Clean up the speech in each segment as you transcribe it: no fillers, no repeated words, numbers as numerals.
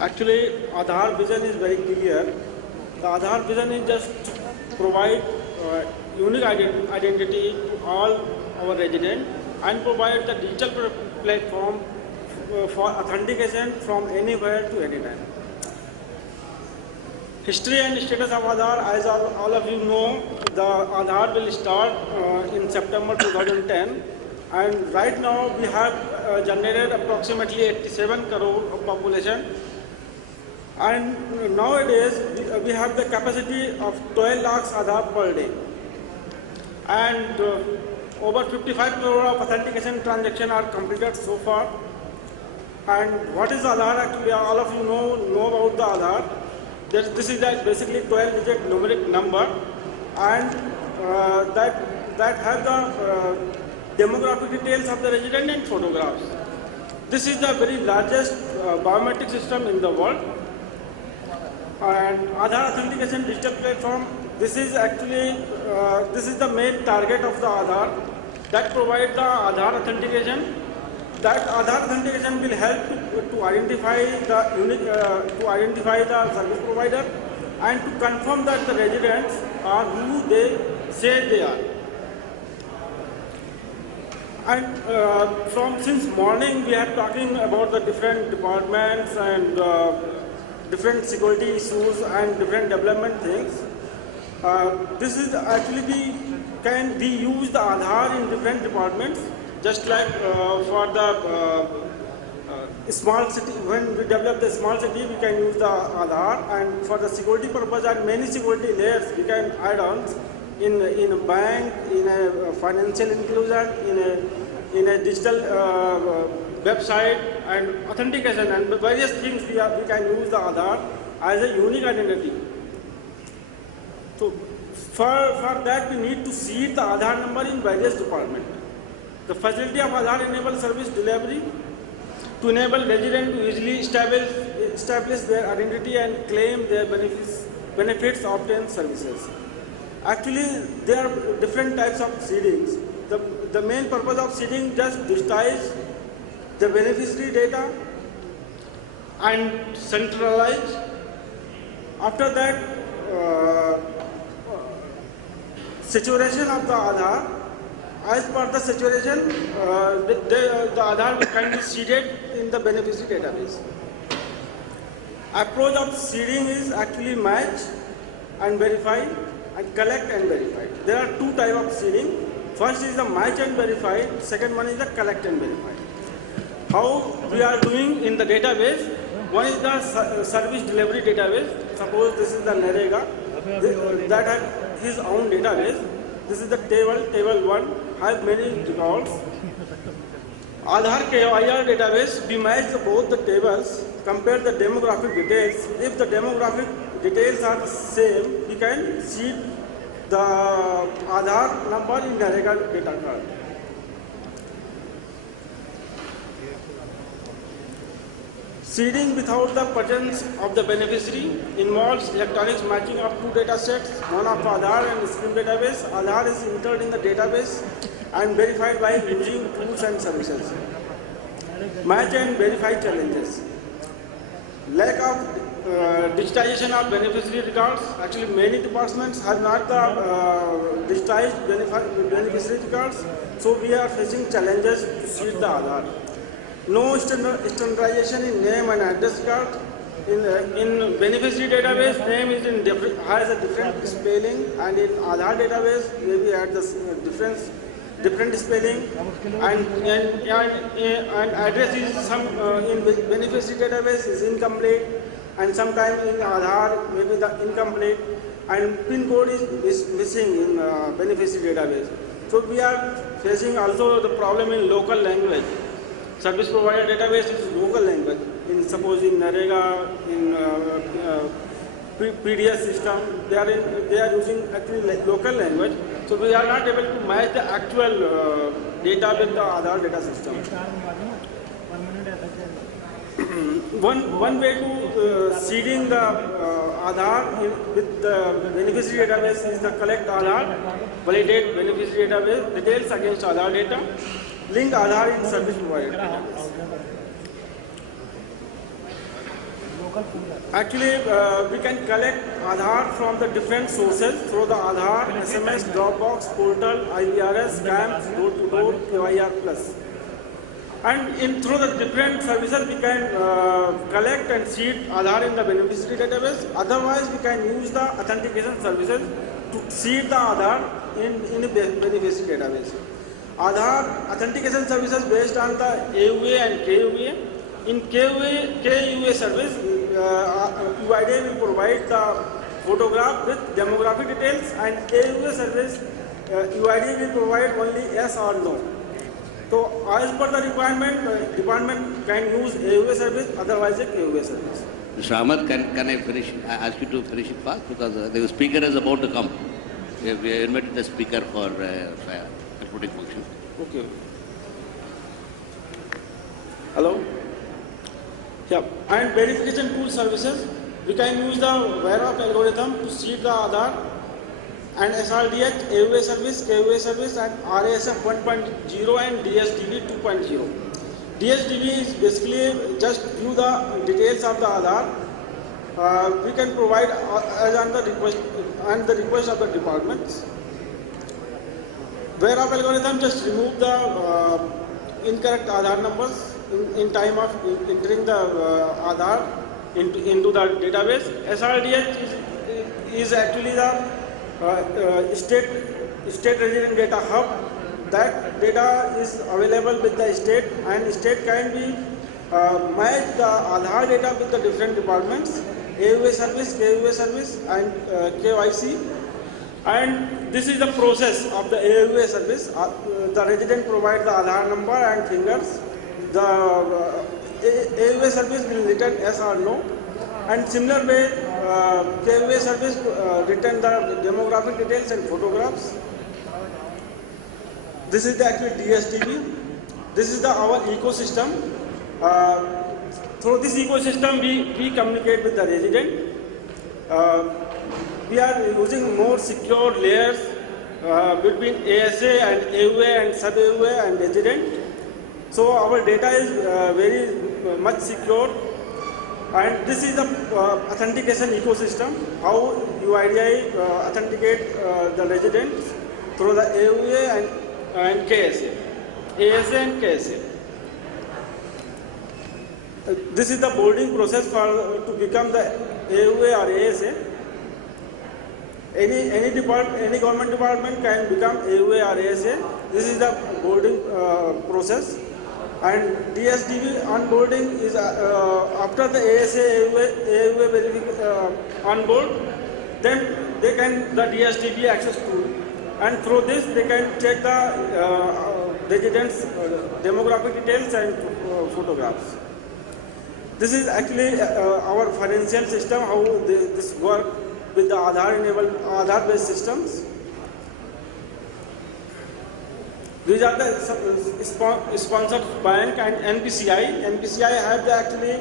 Actually, Aadhaar vision is very clear. The Aadhaar vision is just to provide unique identity to all our residents and provide the digital platform for authentication from anywhere to anytime. History and status of Aadhaar, as all of you know, the Aadhaar will start in September 2010, and right now we have generated approximately 87 crore of population, and nowadays we have the capacity of 12 lakhs Aadhaar per day, and over 55 crore of authentication transactions are completed so far. And what is Aadhaar? Actually, all of you know about the Aadhaar. This is basically 12-digit numeric number, and that has the demographic details of the resident and photographs. This is the very largest biometric system in the world. And Aadhaar authentication digital platform, this is actually this is the main target of the Aadhaar, that provide the Aadhaar authentication. That Aadhaar authentication will help to identify the service provider and to confirm that the residents are who they say they are. And since morning we are talking about the different departments and different security issues and different development things. This is actually we use the Aadhaar in different departments. Just like for the small city, when we develop the small city, we can use the Aadhaar, and for the security purpose and many security layers, we can add on in a bank, in a financial inclusion, in a digital website and authentication and various things. We can use the Aadhaar as a unique identity. So for that, we need to seed the Aadhaar number in various departments. The facility of Aadhaar enables service delivery to enable residents to easily establish their identity and claim their benefits obtained services. Actually, there are different types of seedings. The main purpose of seeding just digitize the beneficiary data and centralize. After that, saturation of the Aadhaar. As per the saturation, the Aadhaar can be seeded in the beneficiary database. Approach of seeding is actually match and verify and collect and verify. There are two types of seeding. First is the match and verify. Second one is the collect and verify. How we are doing in the database? One is the service delivery database. Suppose this is the Narega. That has his own database. This is the table 1, has many records. Aadhaar KYR database, we match both the tables, compare the demographic details. If the demographic details are the same, we can seed the Aadhaar number in Narega data card. Seeding without the presence of the beneficiary involves electronic matching of two data sets, one of Aadhaar and SCREEN database. Aadhaar is entered in the database and verified by using tools and services. Match and verify challenges. Lack of digitization of beneficiary records. Actually, many departments have not the digitized beneficiary records, so we are facing challenges to seed the Aadhaar. No standardization in name and address card. In beneficiary database, name is has a different spelling, and in Aadhaar database, maybe at the different spelling, and address is in beneficiary database is incomplete, and sometimes in Aadhaar maybe the incomplete, and PIN code is missing in beneficiary database. So we are facing also the problem in local language. Service provider database is local language. Suppose in Narega, in PDS system, they are using actually local language. So we are not able to match the actual data with the Aadhaar data system. One way to seeding the Aadhaar with the beneficiary database is the collect Aadhaar, validate beneficiary database details against Aadhaar data, link Aadhaar in service provider database. Actually, we can collect Aadhaar from the different sources through the Aadhaar, SMS, Dropbox, portal, IVRS, camps, door-to-door, KYR plus. And through the different services, we can collect and seed Aadhaar in the beneficiary database. Otherwise, we can use the authentication services to seed the Aadhaar in the beneficiary database. Aadhaar authentication services based on the AUA and KUA. In KUA service, UIDAI will provide the photograph with demographic details, and AUA service, UIDAI will provide only yes or no. So, as per the requirement, department can use AUA service, otherwise a KUA service. Mr. Ahmed, can I finish? I ask you to finish it fast because the speaker is about to come. We have invited the speaker for recruiting function. Okay. Hello? Yeah. And verification tool services, we can use the where-of algorithm to seed the Aadhaar and SRDH, AUA service, KUA service, and RASF 1.0 and DSDB 2.0. DSDB is basically just view the details of the Aadhaar. We can provide as on the request and the request of the departments. Where-of algorithm just remove the incorrect Aadhaar numbers in time of entering the Aadhaar into the database. SRDH is actually the state resident data hub. That data is available with the state, and state can be match the Aadhaar data with the different departments, AUA service, KUA service, and KYC. And this is the process of the AUA service. The resident provides the Aadhaar number and fingers. The AUA service will return yes or no. And similar way, KUA service return the demographic details and photographs. This is the actual DSDB. This is our ecosystem. Through this ecosystem, we communicate with the resident. We are using more secure layers between ASA and AUA and sub-AUA and resident. So our data is very much secure. And this is the authentication ecosystem, how UIDAI authenticate the residents through the AUA and KSA. ASA and KSA. This is the boarding process to become the AUA or ASA. Any government department can become AUA or ASA. This is the boarding process. And DSDB onboarding is after the ASA AUA on board, then they can the DSDB access tool, and through this they can check the residents' demographic details and photographs. This is actually our financial system, how this work with the Aadhaar-enabled, Aadhaar-based systems. These are the sponsored bank and NPCI. NPCI have the actually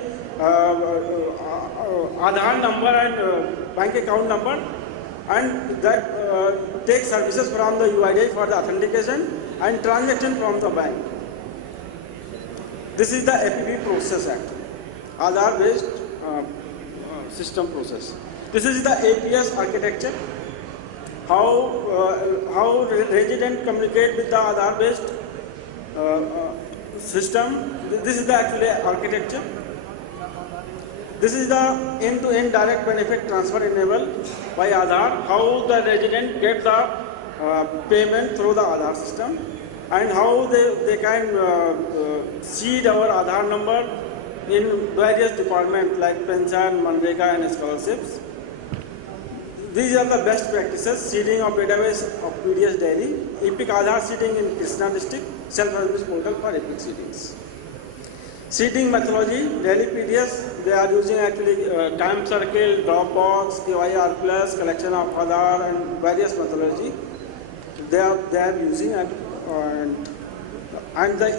Aadhaar number and bank account number, and that takes services from the UIDAI for the authentication and transaction from the bank. This is the APP process actually, Aadhaar-based system process. This is the APS architecture. How resident communicate with the Aadhaar-based system. This is the actually architecture. This is the end-to-end direct benefit transfer enabled by Aadhaar. How the resident get the payment through the Aadhaar system, and how they can seed our Aadhaar number in various departments like pension, Manrega, and scholarships. These are the best practices: seeding of database of PDS Delhi, EPIC Aadhaar seeding in Krishna district, self-service portal for EPIC seedings. Seeding methodology: Delhi PDS, they are using actually time circle, Dropbox, KYR plus, collection of Aadhaar, and various methodology. They are using and the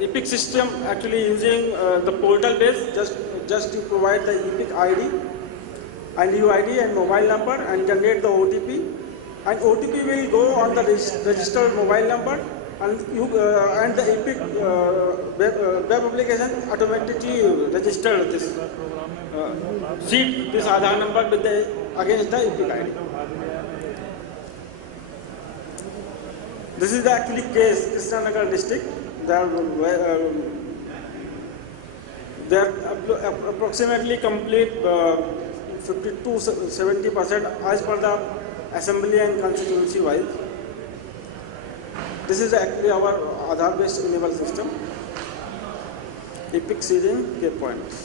EPIC system actually using the portal base just to provide the EPIC ID and UID and mobile number and generate the OTP, and OTP will go on the registered mobile number, and the EPIC web application automatically registered this seed, this Aadhaar number with against the EPIC ID. This is the actually case, Krishnanagar district. They are approximately complete 50 to 70% as per the assembly and constituency wise. This is actually our Aadhaar based enable system, EPIC seeding care points.